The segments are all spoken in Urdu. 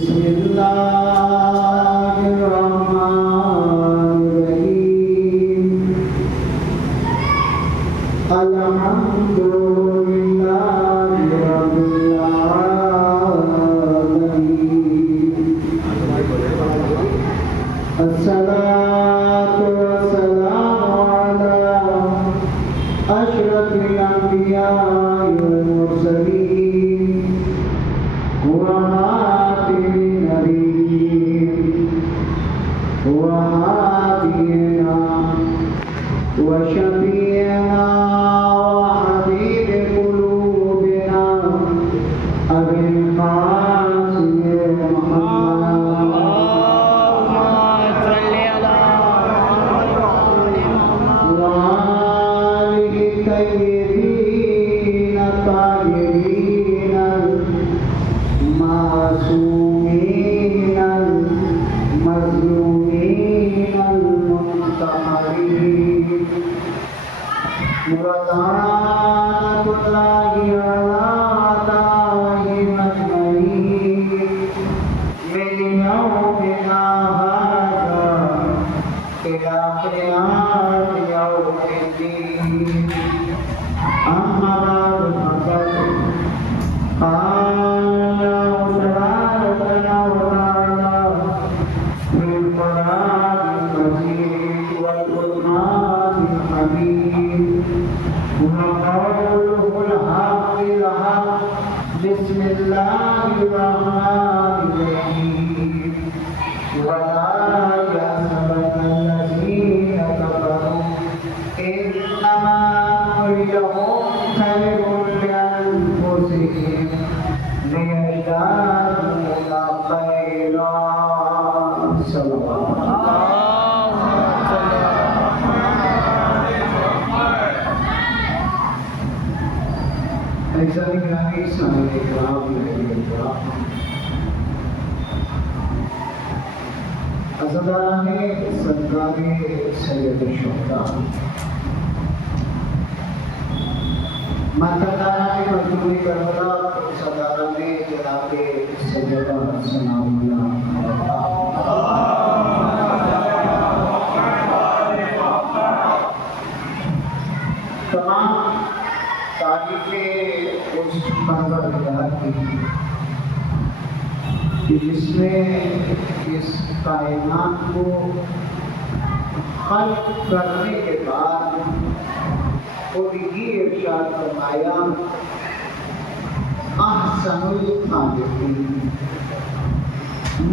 بسم الله الرحمن الرحيم الحمد لله رب العالمين الصلاة والسلام على أشرف الأنبياء والمرسلين وخاتم النبيين وهادينا وشفيعنا وحبيب قلوبنا أبي القاسم محمد وآله الطيبين الطاهرين المعصومين المظلومين المنتحرين ولعنة الله على أعدائهم أجمعين من يومنا هذا إلى قيام يوم الدين أما بعد فقد قال الله تبارك وتعالى في القرآن المجيد والقرآن الحميد وقوله الحق الحق بسم الله الرحمن الرحيم ولا يحسبن الذين كفروا إنما نريدهم خير لأنفسهم ليزدادوا خيرا صلى الله عليه وسلم. عزاداران سرکار سید الشہداء ماتاداران مجموعی کربلا سرداران جناب سیدہ ثناء اللہ تمام تاریخ اس پروردگار کی کہ جس نے اس کائنات کو خلق کرنے کے بعد خود ہی ارشاد فرمایا احسن الخالقین،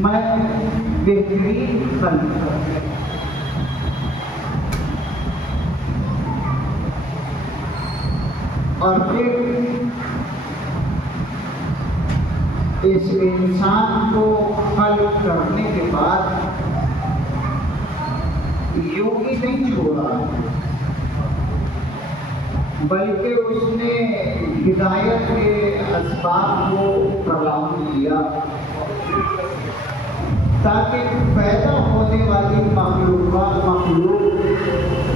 میں بہترین خلق کرتا ہوں. اور پھر اس انسان کو خلق کرنے کے بعد یوں ہی نہیں چھوڑا بلکہ اس نے ہدایت کے اسباب کو فراہم کیا تاکہ پیدا ہونے والی مخلوق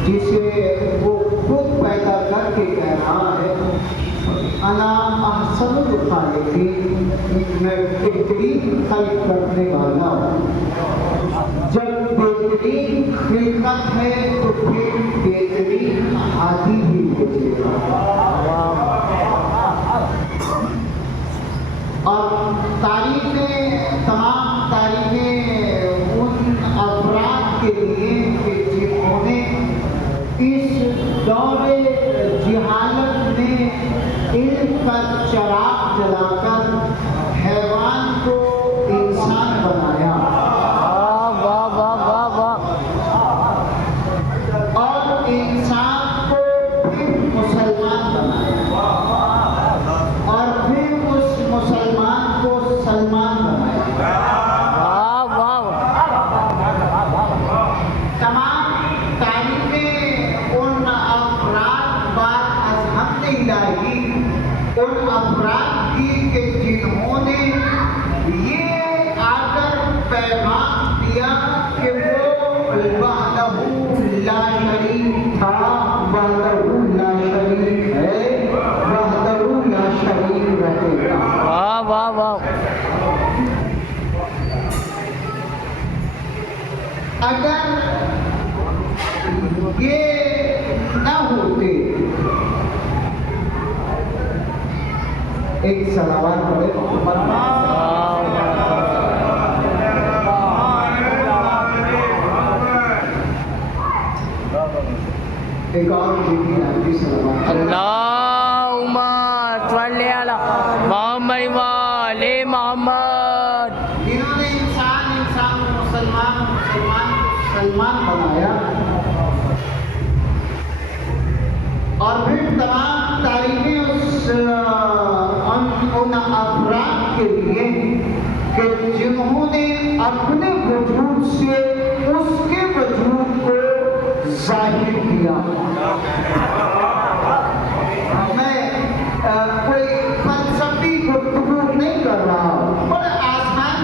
جسے وہ خود پیدا کر کے کہہ رہا ہے انا احسن الخالقین، میں بہترین خلق کرنے والا ہوں. جب بہترین خلقت ہے تو پھر بہترین ہادی بھی بھیجے گا. اور تمام تاریخیں ان افراد کے لیے کہ جنہوں نے اس دور جہالت میں علم کا چراغ جلا کر حیوان کو انسان بنایا اور انسان کو پھر مسلمان بنایا اور پھر اس مسلمان کو سلمان بنایا. تمام تاریخیں ان افراد بعد از حمد الہی ان افراد کی کہ جنہوں نے یہ آ کر پیغام دیا کہ وہ وحدہ لا شریک تھا، وحدہ لا شریک ہے، وحدہ لا شریک رہے گا. اگر یہ نہ ہوتے، ایک صلوات پڑھے ایک اور دیکھیے آپ کی صلوات اللہم صلی علی محمد وآل محمد. جنہوں نے انسان کو مسلمان بنایا اور پھر تمام تعریفیں ان افراد کے لیے کہ جنہوں نے اپنے وجود سے اس کے وجود کو ظاہر کیا. میں کوئی فلسفی گفتگو نہیں کر رہا ہوں، بڑے آسان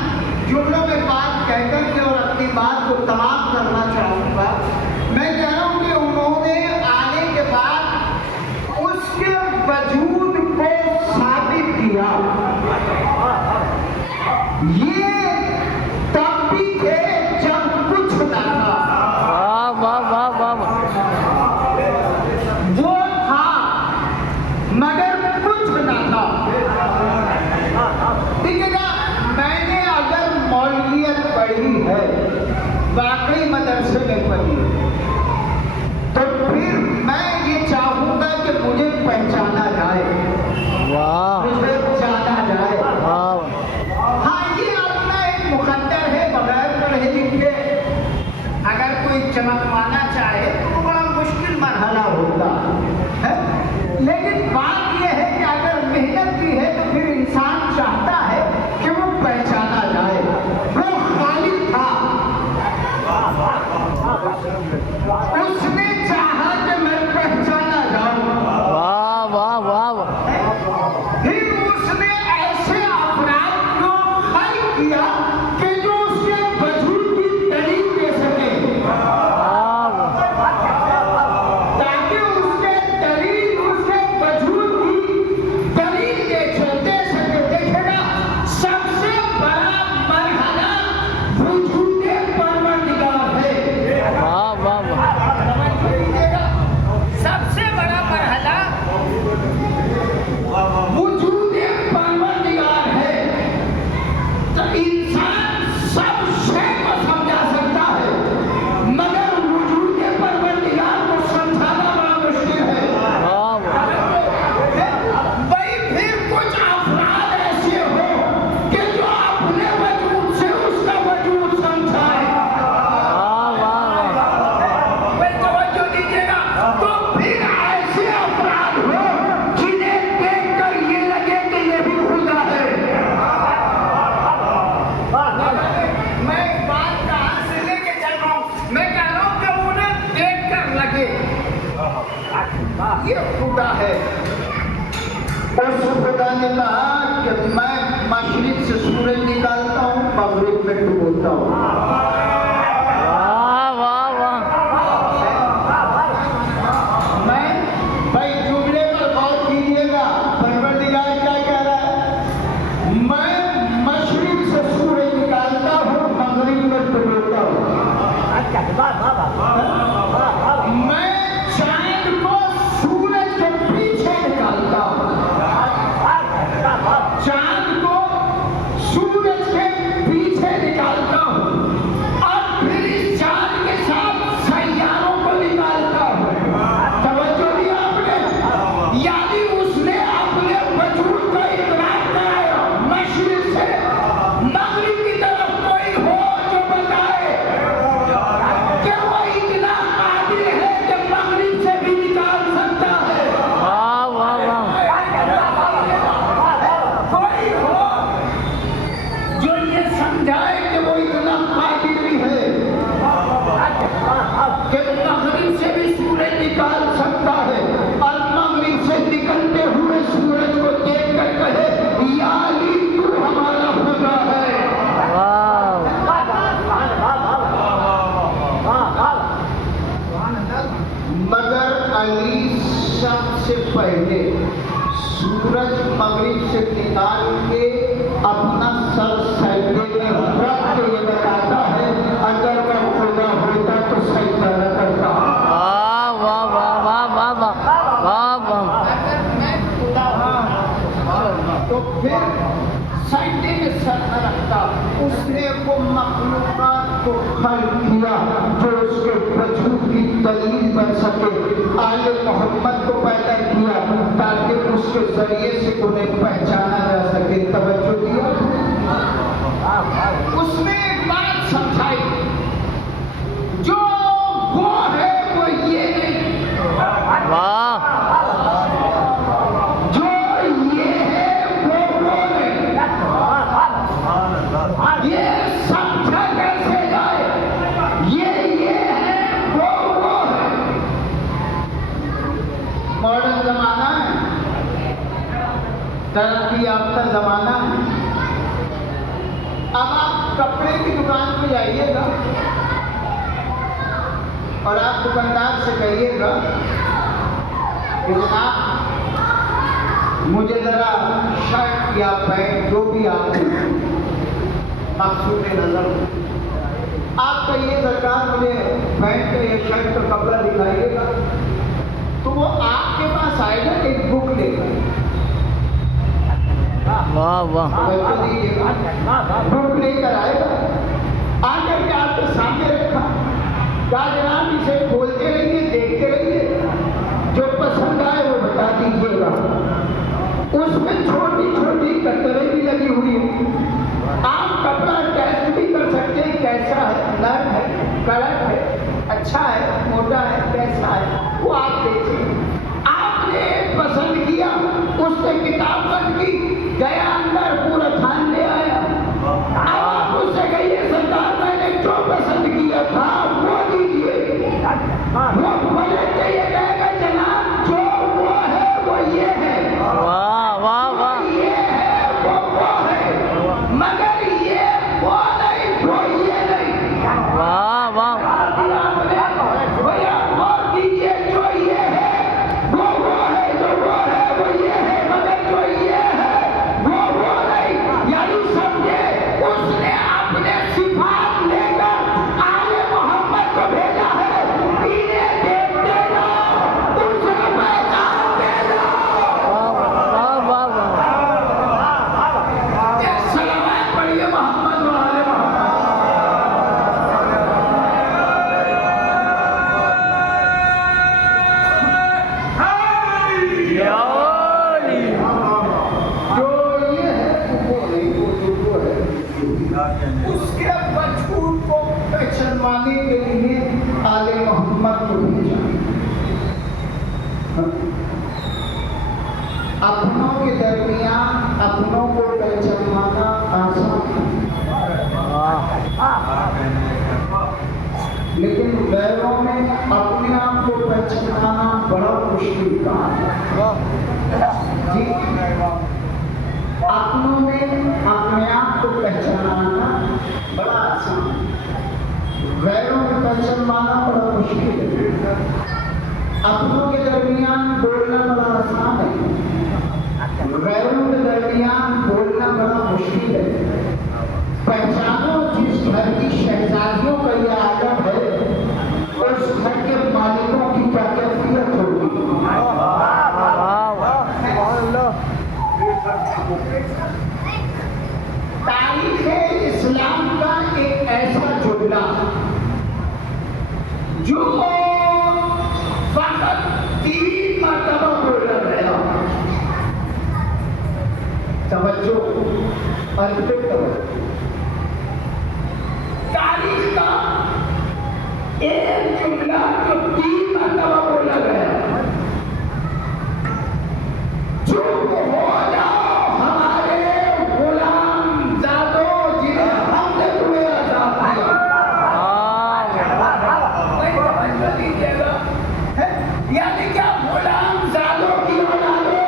جملوں میں بات کہہ کر کے اور اپنی بات کو تمام کرنا چاہوں گا. میں کہہ رہا ہوں کہ انہوں نے آنے کے بعد اس کے وجود کو ثابت کیا. یہ تب بھی تھے جب کچھ نہ تھا. واہ واہ واہ واہ. وہ تھا مگر کچھ نہ تھا. دیکھیے گا، میں نے اگر مولویت پڑھی ہے، واقعی مدرسے میں پڑھی ہے، تو پھر میں یہ چاہوں گا کہ مجھے پہچانا جائے، واہ مجھے جانا جائے. واہ. ہاں، یہ اپنا ایک مقدر ہے. بغیر پڑھے لکھے اگر کوئی چمکوانا چاہے تو بڑا مشکل مرحلہ ہوتا ہے. لیکن بات یہ ہے کہ اگر محنت کی ہے تو پھر انسان چاہتا ہے کہ وہ پہچانا جائے. وہ خالق تھا، اس نے چاہا کہ میں پہچانا جاؤں. واہ واہ واہ واہ. پھر اس نے ایسے افراد کو خلق کیا کہ جو اس کے وجود کی دلیل دے سکے، تاکہ اس کے دلیل، اس کے وجود کی دلیل دے سکے. دیکھے گا، سب سے بڑا مرحلہ وجود پروردگار ہے. واہ واہ واہ. سب سے بڑا مرحلہ وجود پروردگار ہے. تو انسان سب شے کو سمجھا سکتا ہے مگر وجود پروردگار کو سمجھانا بڑا مشکل ہے. واہ واہ. بھائی پھر کچھ افراد ایسے ہو کہ جو اپنے وجود سے اس کا وجود سمجھائے. واہ واہ واہ. بھائی توجہ دیجیے گا. تو پھر ایسے افراد ہو جنہیں دیکھ کر یہ لگے کہ یہ بھی خدا ہے. میں ایک بات کہاں سے لے کے چل رہا ہوں؟ میں کہہ رہا ہوں کہ انہیں دیکھ کر لگے یہ خدا ہے. اس خدا نے کہا کہ میں مشرق سے سورج نکالتا ہوں، مغرب میں ڈبوتا ہوں. واہ واہ واہ. میں بھائی جملے پر غور کیجیے گا، پروردگار کیا کہہ رہا ہے؟ میں مشرق سے سورج نکالتا ہوں، مغرب میں ڈبوتا ہوں. میں چاند کو سورج کے پیچھے نکالتا ہوں، چاند کو سورج کے پیچھے نکالتا ہوں، اور پھر اس چاند کے ساتھ سیاروں کو نکالتا ہوں. توجہ دیا آپ نے؟ یعنی اس نے اپنے وجود کو اقرار کرایا. مشرق سے مغرب کی طرف کوئی ہو جو بتائے کہ وہ اتنا قادر ہے کہ مغرب سے بھی نکال سکتا ہے. واہ واہ واہ. کوئی ہو جو یہ سمجھائے کہ وہ اتنا قادر بھی ہے کہ مغرب سے بھی سورج نکال سکتا ہے، اور مغرب سے نکلتے ہوئے سورج کو دیکھ کر کہے یا علی تو ہمارا خدا ہے. واہ. مگر علی سب سے پہلے سورج مغرب سے نکال کے اپنا سر سجدے میں رکھ کے یہ بتاتا ہے اگر میں خدا نے وہ مخلوقات کو خلق کیا جو اس کے وجود کی دلیل بن سکے، آل محمد کو پیدا کیا تاکہ اس کے ذریعے سے انہیں پہچانا جا سکے۔ توجہ دیا، اس میں ایک بات سمجھائی، جو وہ ہے وہ یہ نہیں، واہ جو یہ ہے وہ نہیں۔ یہ سمجھا کیسے جائے؟ یہ ہے وہ ہے۔ ماڈرن زمانہ ہے، ترقی یافتہ زمانہ ہے۔ اب آپ کپڑے کی دکان پہ جائیے گا اور آپ دکاندار سے کہیے گا کہ جناب مجھے ذرا شرٹ یا پینٹ جو بھی آپ مقصود نظر ہو، آپ کہیے سرکار مجھے پینٹ یا شرٹ کا کپڑا دکھائیے گا، تو وہ آپ کے پاس آئے گا ایک بک لے کر، واہ واہ بک لے کر آئے گا، آ کر کے آپ کے سامنے رکھا، کیا جناب اسے کھولتے رہیے، دیکھتے رہیے، جو پسند آئے وہ بتا دیجیے گا۔ اس میں چھوٹی چھوٹی کتریں بھی لگی ہوئی ہیں، آپ کپڑا ٹیسٹ بھی کر سکتے ہیں، کیسا ہے، نرم ہے، کڑک ہے، اچھا ہے، موٹا ہے، کیسا ہے، وہ آپ دیکھیں۔ آپ نے پسند کیا، اس نے کتاب بند کی، گیا اندر پورا تھان لے آیا، اب آپ اس سے کہیے سرکار میں نے جو پسند کیا تھا وہ دیجیے، وہ پلٹ کے یہ کہے گا جناب جو وہ ہے وہ یہ ہے، واہ واہ واہ یہ ہے وہ ہے، مگر یہ وہ نہیں وہ یہ نہیں۔ واہ واہ بھیا غور کیجیے، جو یہ ہے وہ ہے، جو وہ ہے وہ یہ ہے، مگر جو یہ ہے وہ نہیں، یعنی سمجھے اس نے اپنے صفات لے کر آل محمد کو بھیجا ہے، انہیں دیکھتے جاؤ، ان سے پہچانتے جاؤ۔ واہ واہ واہ ایک سلوات پڑھیے محمد و آل محمد۔ یا علی جو یہ ہے وہ نہیں، وہ جو ہے اس کے وجود کو پہچانوانے کے لیے آل محمد کو بھیجا۔ اپنوں کے درمیان اپنوں کو پہچانوانا آسان ہے، لیکن غیروں میں اپنے آپ کو پہچاننا بڑا مشکل کام ہے۔ جی، اپنوں میں اپنے آپ کو پہچاننا بڑا آسان ہے، غیروں میں پہچاننا بڑا مشکل ہے۔ اپنوں کے درمیان بولنا بڑا آسان ہے، غیروں کے درمیان بولنا بڑا مشکل ہے۔ پہچانو جس گھر کی شہزادیوں کا یہ عادت ہے، اس گھر کے مالکوں کی کیا کیفیت ہوگی۔ تاریخ اسلام کا ایک ایسا جملہ جو فقط 3 مرتبہ بولا گیا، توجہ اور پھر توجہ، تاریخ کا ایک جملہ جو 3 مرتبہ بولا گیا، چپ ہو جاؤ ہمارے غلام زادو جنہیں ہم نے تمہیں آزاد کیا۔ توجہ دیجیے گا، یعنی کیا غلام زادوں کی اولادوں،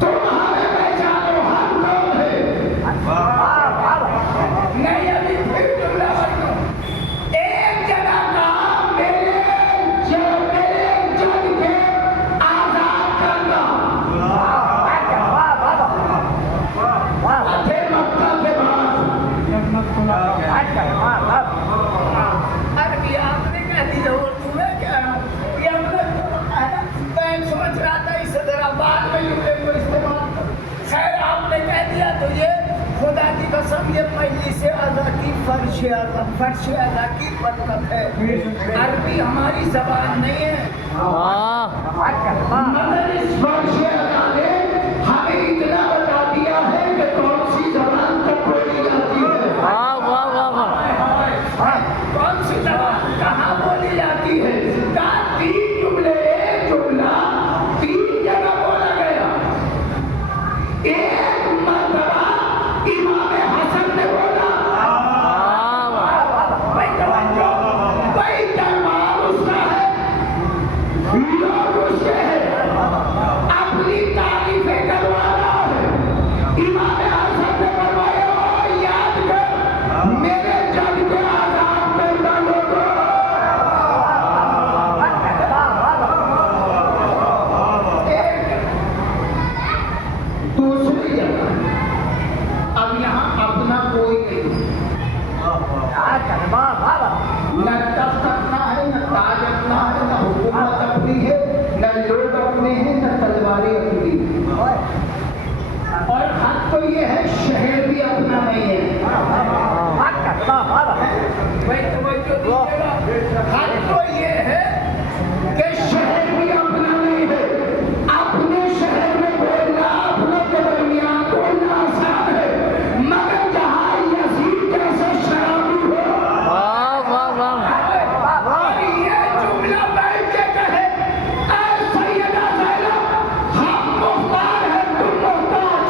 تم ہمیں پہچانو ہم کون ہیں؟ نہیں، ابھی پھر جملہ بنو، ایک جگہ کہا میرے جن کے آزاد کرنا، پھر مکہ کے بعد ارے آپ نے کہہ دیا وہ تمہیں کیا یہ ہم نے میں سمجھ رہا تھا اسے ذرا بعد میں جملے کو استعمال کرو۔ خیر آپ نے کہہ دیا تو یہ خدا کی قسم یہ مجلس فرش ادا کی برکت ہے. عربی ہماری زبان نہیں ہے مگر اس فرش ادا نے ہمیں اتنا بتا دیا ہے کہ کون سی زبان تک بولی جاتی ہے. کون سی زبان کہاں بولی جاتی ہے. تین جملے ایک جملہ 3 جگہ بولا گیا. ایک مرتبہ امام حسن نے بولا بھائی دربار اس کا ہے لوگ اس کے ہیں اپنی تعریفیں کروا رہا ہے. امام حسن نے فرمایا یاد کر میرے جگ کے آزاد کردہ لوگوں. دوسری جگہ اب یہاں اپنا کوئی نہیں. نہ تخت اپنا ہے نہ تاج اپنا ہے نہ حکومت اپنی ہے نہ لوگ اپنے ہیں نہ تلواریں اپنی ہیں. اور حق تو یہ ہے شہر بھی اپنا نہیں ہے. حق تو یہ ہے کہ شہر بھی اپنا نہیں ہے. اپنے شہر میں بولنا اپنے کے درمیان بولنا آسان ہے مگر جہاں یزید جیسے شرابی ہو اور یہ جملہ بیٹھ کے کہے اے سیدہ زینب ہم مختار ہیں تم محتاج.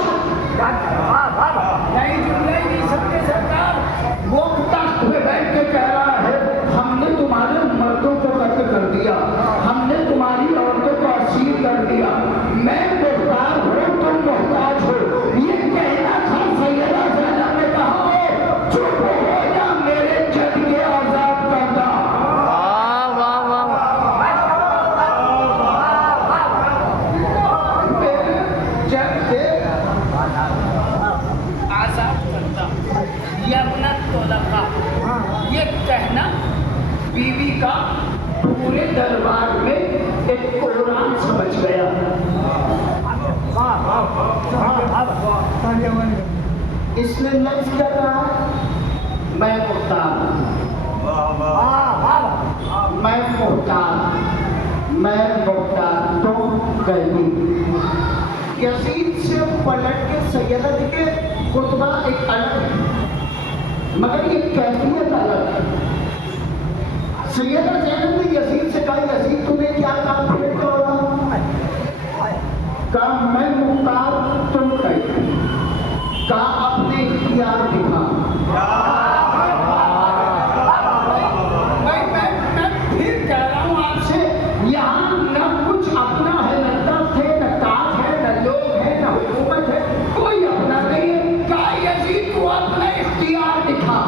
نہیں جملے نہیں سکتے سرکار. وہ تخت پہ بیٹھ کے کہہ رہا ہے ہم نے تمہارے مردوں کو قتل کر دیا ہم نے تمہاری عورتوں کو اسیر کر دیا میں مختار ہوں تم محتاج ہو. یہ کہنا تھا سیدہ زینب نے کہا چپ ہو جا میرے جد کے آزاد کردہ. میرے جد کے آزاد کردہ یہ اپنا طلقہ یہ کہنا بیوی کا پورے دربار میں ایک قرآن سمجھ گیا. اس نے لفظ کیا کہا میں مختار میں مختار تم قیدی. یزید سے پلٹ کے سیدت کے خطبہ ایک الگ ہے مگر یہ کیفیت الگ ہے. سیدہ زینب نے یزید سے کہا یزید تمہیں کیا کام پھیرتا ہو رہا. کہا میں مختار تم قیدی. کہا اپنے اختیار دکھا. میں پھر کہہ رہا ہوں آپ سے یہاں نہ کچھ اپنا ہے نہ تخت ہے نہ تاج ہے نہ لوگ ہے نہ حکومت ہے کوئی اپنا نہیں ہے. کہا یزید تو اپنا اختیار دکھا.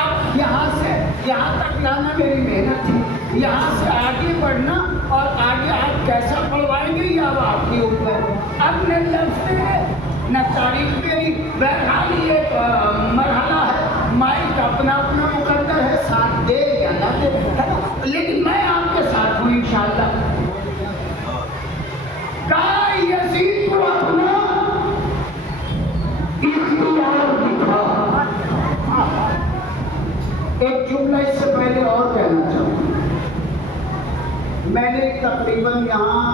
اب یہاں تک لانا میری محنت تھی. یہاں سے آگے بڑھنا اور آگے آپ کیسا پڑھوائیں گے یہ اب آپ کے اوپر. اب نہ لفظ نہ تاریخ میری بہرحال یہ مرحلہ ہے. مائک اپنا اپنا مقدر ہے ساتھ دے یا نہ دے لیکن میں آپ کے ساتھ ہوں انشاءاللہ. کہا یزید تو اپنا اختیار دکھا. ایک جملہ اس سے پہلے اور کہنا چاہوں. میں نے تقریباً یہاں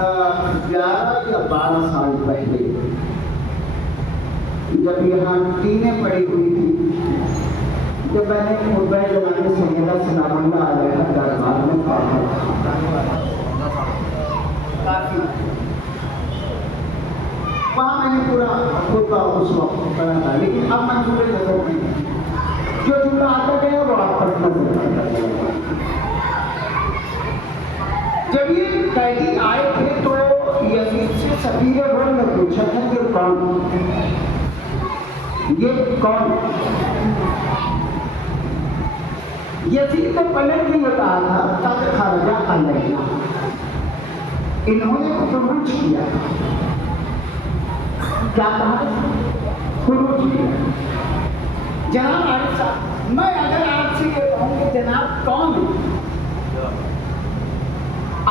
11 یا 12 سال پہلے جب یہاں ٹینیں پڑی ہوئی تھی جب میں نے خطبہ جناب سیدہ سلام اللہ علیہ دربار میں کافی وہاں میں نے پورا خطبہ اس وقت پڑھا تھا لیکن اب منصوبے نظر نہیں جو جملہ آتا گیا وہ آپ پر نظر آتا گیا. جب یہ قیدی آئے تھے تو یزید سے سفیر روم نے پوچھا تھا کہ کون یہ کون. یزید نے پلٹ کے یہ کہا تھا قد خرج علینا. انہوں نے خروج کیا. کیا کہا؟ خروج کیا. جناب عارف صاحب میں اگر آپ سے یہ کہوں کہ جناب کون ہے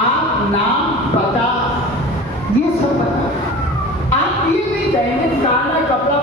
آپ نام پتا یہ سب بتا. آپ یہ نہیں کہیں گے کالا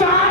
4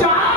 4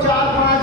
4, 5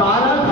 12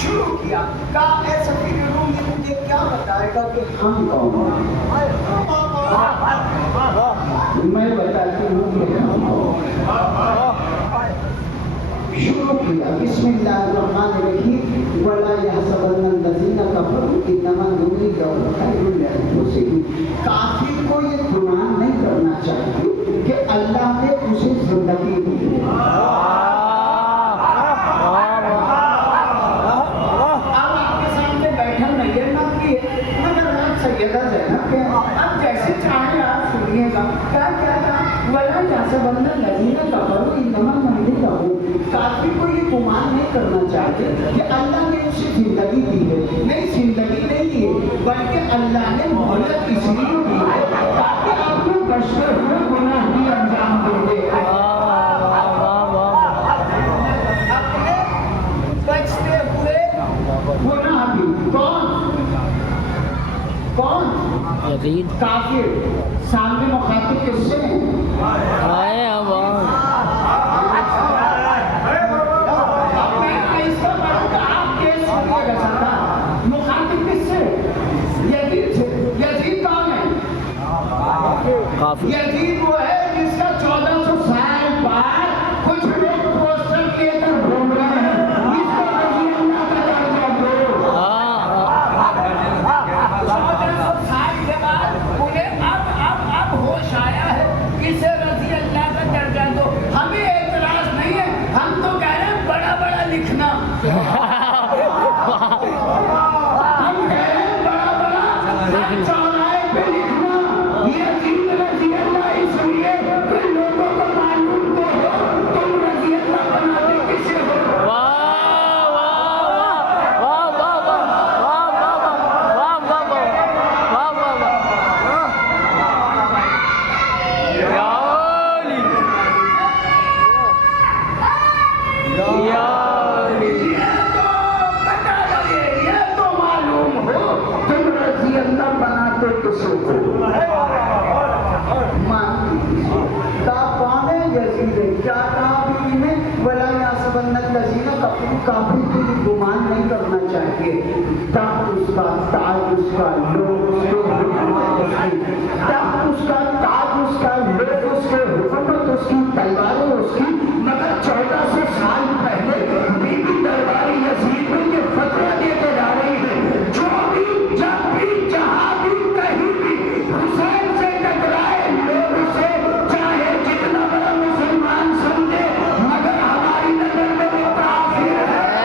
شروع کیا، کہا اے سفیر روم یہ مجھے کیا بتائے گا کہ ہم کون ہیں؟ میں بتاتی ہوں کہ ہم کون ہیں۔ شروع کیا بسم اللہ الرحمن الرحیم ولا يحسبن الذين كفروا انما نملي لهم خير لانفسهم۔ کافر کو یہ گمان نہیں کرنا چاہیے کہ اللہ نے اسے زندگی دی ہے۔ اب آپ کے سامنے بیٹھا نہیں ہے نا کہ مگر آپ سیدہ زینب کے اب جیسے چاہیں آپ سنیے گا کیا ولا يحسبن الذين كفروا انما نملي لهم۔ کافر کو یہ گمان نہیں کرنا چاہتے کہ اللہ نے اسے زندگی دی ہے، نہیں زندگی نہیں دی ہے بلکہ اللہ نے مہلت اس لیے دی ہے تاکہ آپ کو بشر ہوئے گناہ بھی انجام دے دے۔ اپنے بچتے ہوئے گناہ بھی کون؟ کافر۔ سامنے مخاطب کس سے ہیں؟ یزید وہ ہے جس کا 1400 سال بعد کچھ لوگ پوسٹر لے کر گھوم رہے ہیں، اس کو رضی اللہ کا درجہ دو۔ 1400 سال کے بعد انہیں اب ہوش آیا ہے، اسے رضی اللہ کا درجہ دو۔ ہمیں اعتراض نہیں ہے، ہم تو کہہ رہے ہیں بڑا بڑا لکھنا، ہم کہہ رہے ہیں بڑا بڑا چوراہے پہ لکھنا۔ یہ کافی کو یہ گمان نہیں کرنا چاہیے تخت اس کا تاج اس کا لوگ اس کے حکومت اس کی تخت اس کا تاج اس کا لوگ اس کے حکومت اس کی تلواریں اس کی مگر 1400 سال پہلے بی بی درباری یزید میں یہ فتویٰ دیتے جا رہی ہے جو بھی جب بھی جہاں بھی کہیں بھی حسین سے ٹکرائے لوگ اسے چاہے جتنا بڑا مسلمان سمجھے مگر ہماری نظر میں وہ کافر ہے۔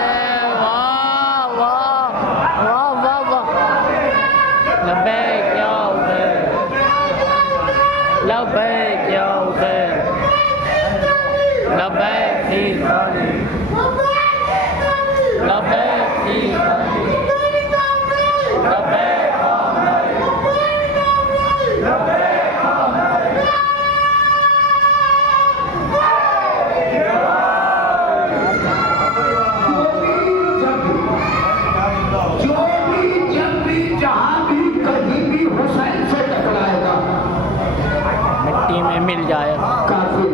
مل جائے کافر۔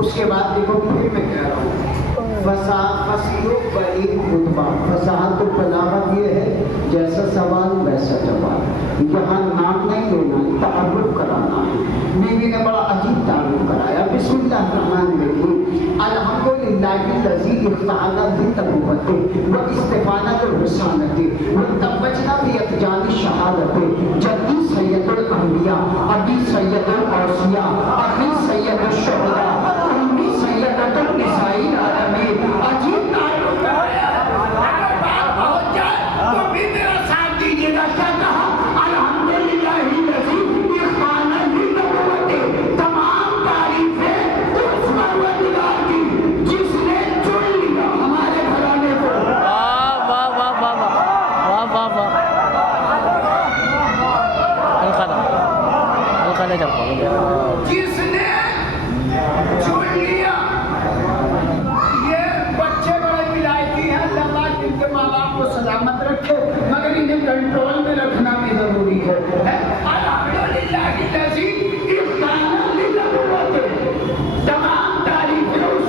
اس کے بعد دیکھو پھر میں کہہ رہا ہوں فصاحت و بلاغت یہ ہے جیسا سوال ویسا جواب، یہاں نام نہیں لینا، تعارف کرانا ہے۔ بیوی نے بڑا عجیب تعارف کرایا، بسم اللہ الرحمن الرحیم الحمدللہ الذی اختار بالنبوۃ واستفانۃ الرسالۃ وتوجنا بإتجان الشہادۃ جدی سید الانبیاء ابی سید الاوصیاء ابی سید الشہداء امی سیدۃ النساء العالمین۔ عجیب تعارف کرایا، اگر بات پہنچ جائے تو بھی میرا ساتھ دیجیے گا۔ کیا کہا؟ الحمدللہ الذی اختار بالنبوۃ، تمام تعریفیں اس پروردگار کی جس نے چن لیا ہمارے گھرانے کو۔ جس نے چن لیا، یہ بچے بڑے ولایتی ہیں، اللہ پاک ان کے ماں باپ کو سلامت رکھے مگر انہیں کنٹرول میں رکھنا بھی ضروری ہے۔ الحمدللہ الذی اختار بالنبوۃ، تمام تعریفیں اس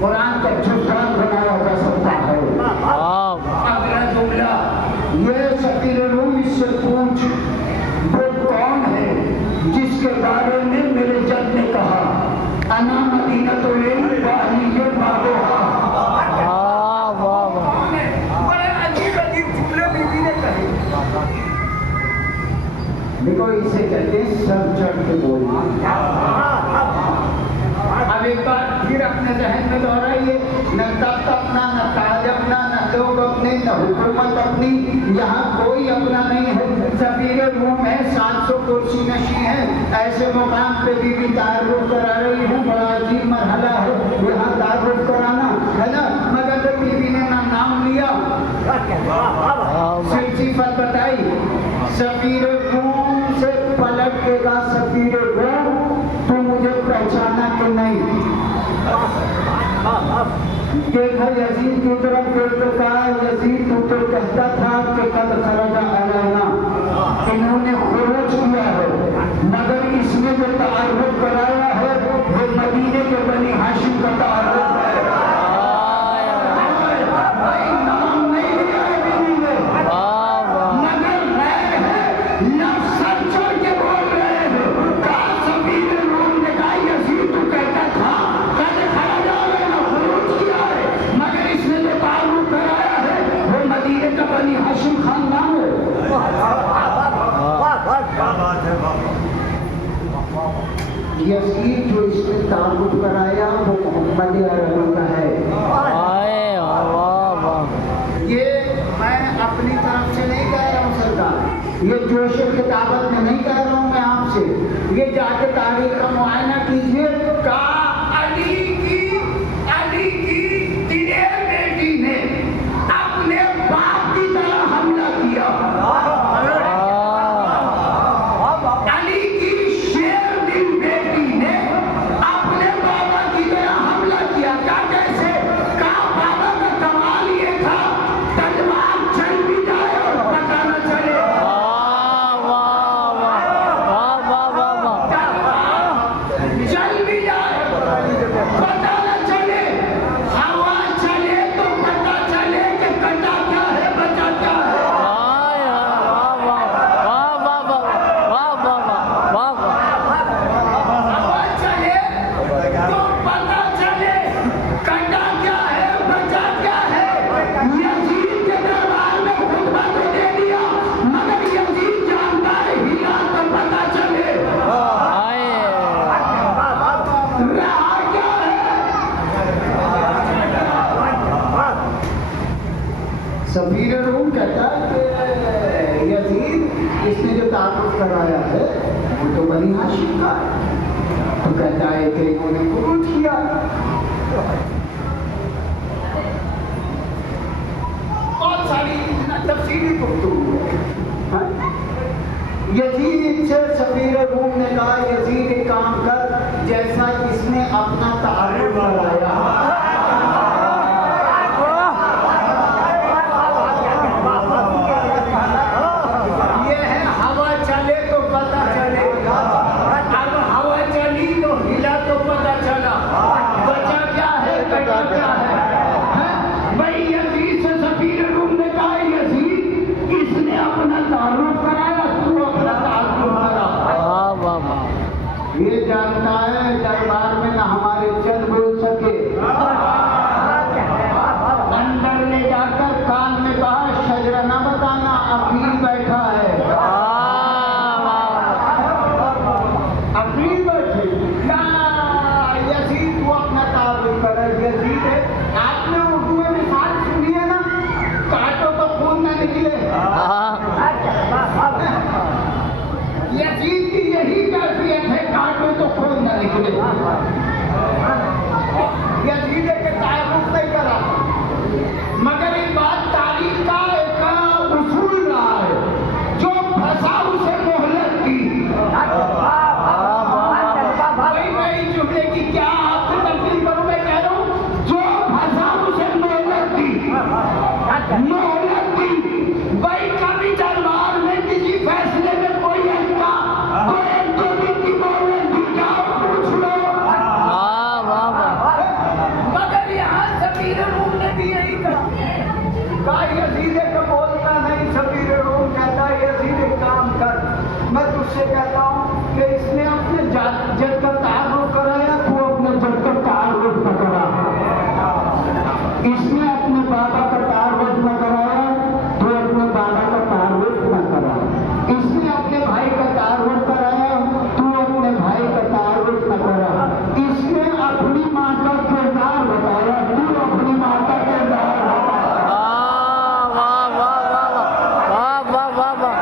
قرآن کا جھوٹا بنایا جا سکتا ہے. اگلا جملہ یہ سفیر روم اس سے پوچھ وہ کون ہے جس کے بارے میں میرے جد نے کہا انا مدینۃ العلم و علی بابوہا. بڑے عجیب عجیب جملے بیوی نے کہے. دیکھو اسے کہتے ہیں سر چڑھ کے بولنا. اب ایک بار پھر اپنے ذہن میں دہرائیے. نہ تخت اپنا، نہ تاج اپنا، نہ لوگ اپنے، نہ حکومت اپنی. یہاں کوئی اپنا نہیں ہے. سفیر روم ہے، 700 کرسی نشین ہے. ایسے مقام پہ بھی تعارف کرا رہی ہوں. بڑا عجیب مرحلہ ہے یہاں تعارف کرانا، ہے نا. مگر تو بیوی نے نہ نام لیا، صرف صفت بتائی. سفیر روم سے پلٹ کے کہا سفیر روم تو مجھے پہچانا کہ نہیں. دیکھا یزید کی طرف دیکھ کے کہا یزید تو کہتا تھا کہ قد خرج علینا، انہوں نے خروج کیا ہے، مگر اس میں جو تعارف کرایا ہے وہ مدینے کے بنی ہاشم کا تعارف ہے. نام نہیں لیا ہے بیوی نے، مگر میں ہے لفظ سر چڑھ کے بول رہے ہیں. کہا سفیر روم نے کہا یزید تو کہتا تھا قد خرج علینا، خروج کیا ہے، مگر اس نے جو تعارف کرایا ہے وہ مدینے کا بنی ہاشم خاندان ہے. یزید جو اس نے تعارف کرایا وہ محمد عربی کا ہے. یہ میں اپنی طرف سے نہیں کہہ رہا ہوں سرکار، یہ جوش کتابت میں نہیں کہہ رہا ہوں میں آپ سے. یہ جا کے تاریخ کا معائنہ کیجئے. کہا علی کی دلیر بیٹی نے اپنے باپ کی طرح حملہ کیا. علی کی شیر دل بیٹی نے اپنے بابا کی طرح حملہ کیا. کہا کیسے؟ کہا بابا کا کمال یہ تھا تلوار چل بھی جائے اور پتہ نہ چلے. چل بھی جائے پتہ نہ چلے، ہوا چلے تو پتہ چلے کہ کٹا کیا ہے بچا کیا ہے. ہوا چلے تو پتہ چلے کٹا کیا ہے بچا کیا ہے. یزید کے دربار میں خطبہ تو دے دیا مگر یزید جانتا ہے ہلا تو پتہ چلے رہا کیا ہے. سفیر روم کہتا ہے کہ یزید اس نے جو تعارف کرایا ہے وہ تو بنی ہاشم کا ہے. تو کہتا ہے کہ انہوں نے خروج کیا. بہت ساری تفصیلی گفتگو ہے. یزید سے سفیر روم نے کہا یزید ایک کام کر جیسا اس نے اپنا تعارف کرایا یہ ہے ہوا چلے تو پتہ چلے. اب ہوا چلی تو ہلا تو پتہ چلا، بچا کیا ہے کٹا کیا ہے. بھائی یزید سے سفیر روم نے کہا یزید اس نے اپنا تعارف کرایا تو اپنا تعارف کرا. یہ جانتا ہے دربار میں نہ ہمارے چند بول سکے. اندر لے جا کر کان میں کہا شجرہ نہ بتانا، عقیل بیٹھا ہے. عقیل بیٹھے یزید کو اپنا تعارف کرا. یزید ہے، آپ نے اردو میں مثال سنی ہے نا، کاٹو تو خون نہ نکلے. یزید کی یہی کیفیت ہے، کاٹو تو خون نہ نکلے. کہا یزید کا بولتا نہیں، سفیر روم کہتا ہے یزید ایک کام کر، میں تجھ سے کہتا ہوں کہ اس نے اپنے جد کا تعارف کرایا، تو اپنے جد کا تعارف نہ کرا، اس نے اپنے بابا کا تعارف نہ کرایا، تو اپنے بابا کا تعارف نہ کرا، اس نے اپنے بھائی کا تعارف کرایا، تو اپنے بھائی کا تعارف نہ کرا، اس نے اپنی ماں کا کردار بتایا، تو اپنی ماں کا کردار بتایا۔ واہ واہ واہ واہ واہ واہ واہ واہ۔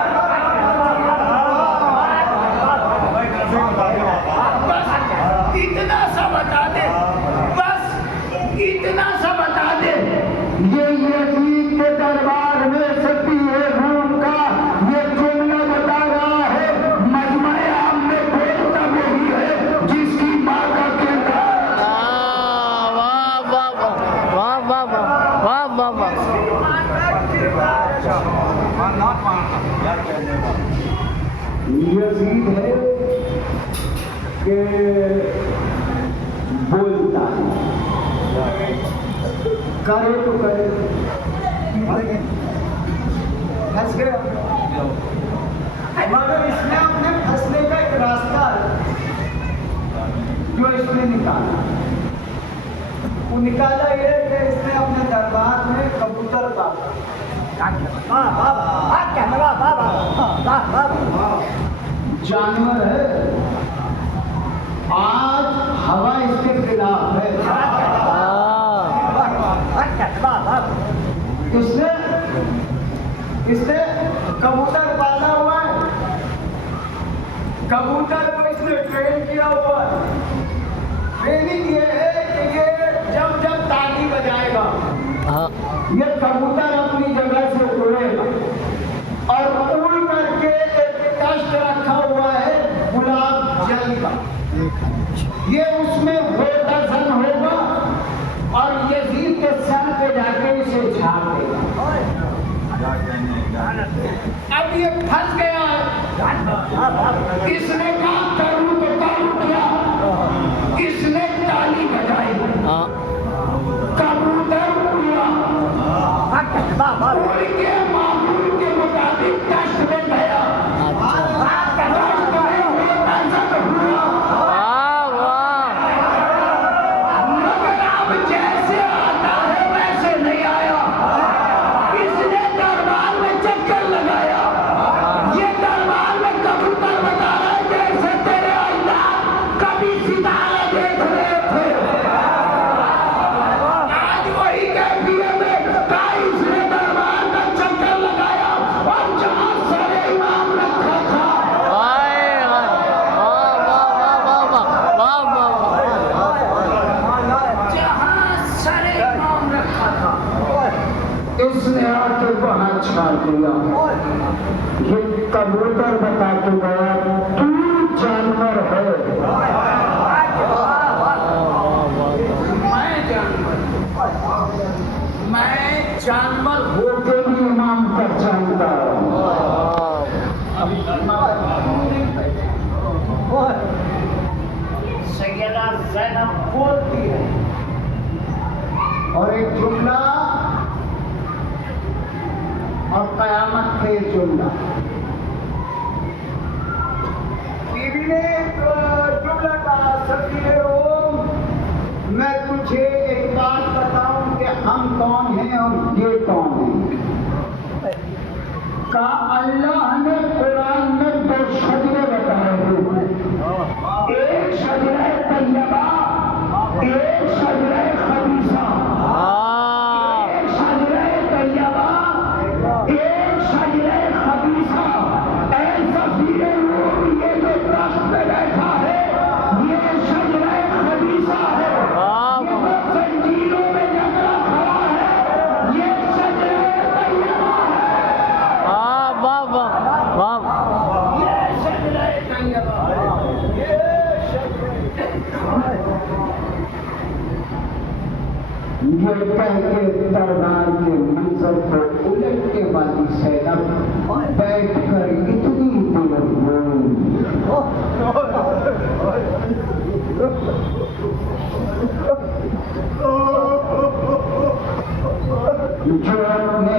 بس اتنا سا بتا دے، بس اتنا سا بتا دے، یہ یزید کے دربار میں سفیر روم کا یہ جملہ بتا رہا ہے، مجمع عام میں بولتا وہی ہے جس کی ماں کا کردار۔ واہ واہ واہ واہ واہ واہ واہ واہ۔ یزید ہے کہ بولتا ہے، کرے تو کرے، پھنس گیا، مگر اس نے اپنے پھنسنے کا ایک راستہ جو اس نے نکالا، وہ نکالا یہ کہ اس نے اپنے دربار میں کبوتر پالا۔ جانور ہے، آج ہوا اس کے خلاف ہے، اس نے کبوتر پالا ہوا ہے، کبوتر کو اس نے ٹرین کیا ہوا ہے، ٹریننگ یہ ہے کہ یہ جب تالی بجائے گا یہ کبوتر اپنی جگہ سے اڑے گا، اور اڑ کر کے ایک کشت رکھا ہوا ہے گلاب جل کا، یہ اس میں ہوتا زن ہوگا اور یزید کے سر پہ جا کے اسے جھاڑ دے گا۔ اب یہ پھنس گیا ہے، اس نے کہا کروں تو کروں کیا، اس نے تالی بجائی، کبوتر اڑا، اڑ کے معمول کے مطابق کشت میں گیا، مگر اب جیسے آتا ہے ویسے نہیں آیا، اس نے دربار میں چکر لگایا، یہ دربار میں کبوتر بتا رہا ہے جیسے تیرے اجداد کبھی ستارے دیکھ رہے تھے، آج وہی کیفیت ہے، اس نے دربار کا چکر لگایا اور جہاں سر امام رکھا تھا اس نے آ کے وہاں چھاڑ دیا، یہ کبوتر بتا کے گیا تو جانور ہے، میں جانور ہو کے بھی امام کا جانتا ہوں۔ سیدہ زینب بولتی ہے اور ایک جملہ اور قیامت کے جملہ، بیوی نے جملہ کہا سفیر روم میں تجھے ایک بات بتاؤں کہ ہم کون ہیں اور یہ کون ہیں، کہا اللہ نے قرآن میں 2 شجرے بتائے ہیں، ایک شجرہ طیبہ، ایک شجرہ خبیثہ، ایک شجرہ طیبہ، ایک شجرہ خبیثہ، اے سفیر روم یہ جو تخت پہ بیٹھا ہے یہ شجرہ خبیثہ ہے، یہ جو زنجیروں میں جکڑا کھڑا ہے یہ شجرہ طیبہ ہے، یہ شجرہ طیبہ ہے، یہ کہہ کے دربار کے منظر کو الٹ کے والی زینب بیٹھ کر اتنی دیر جو اپنے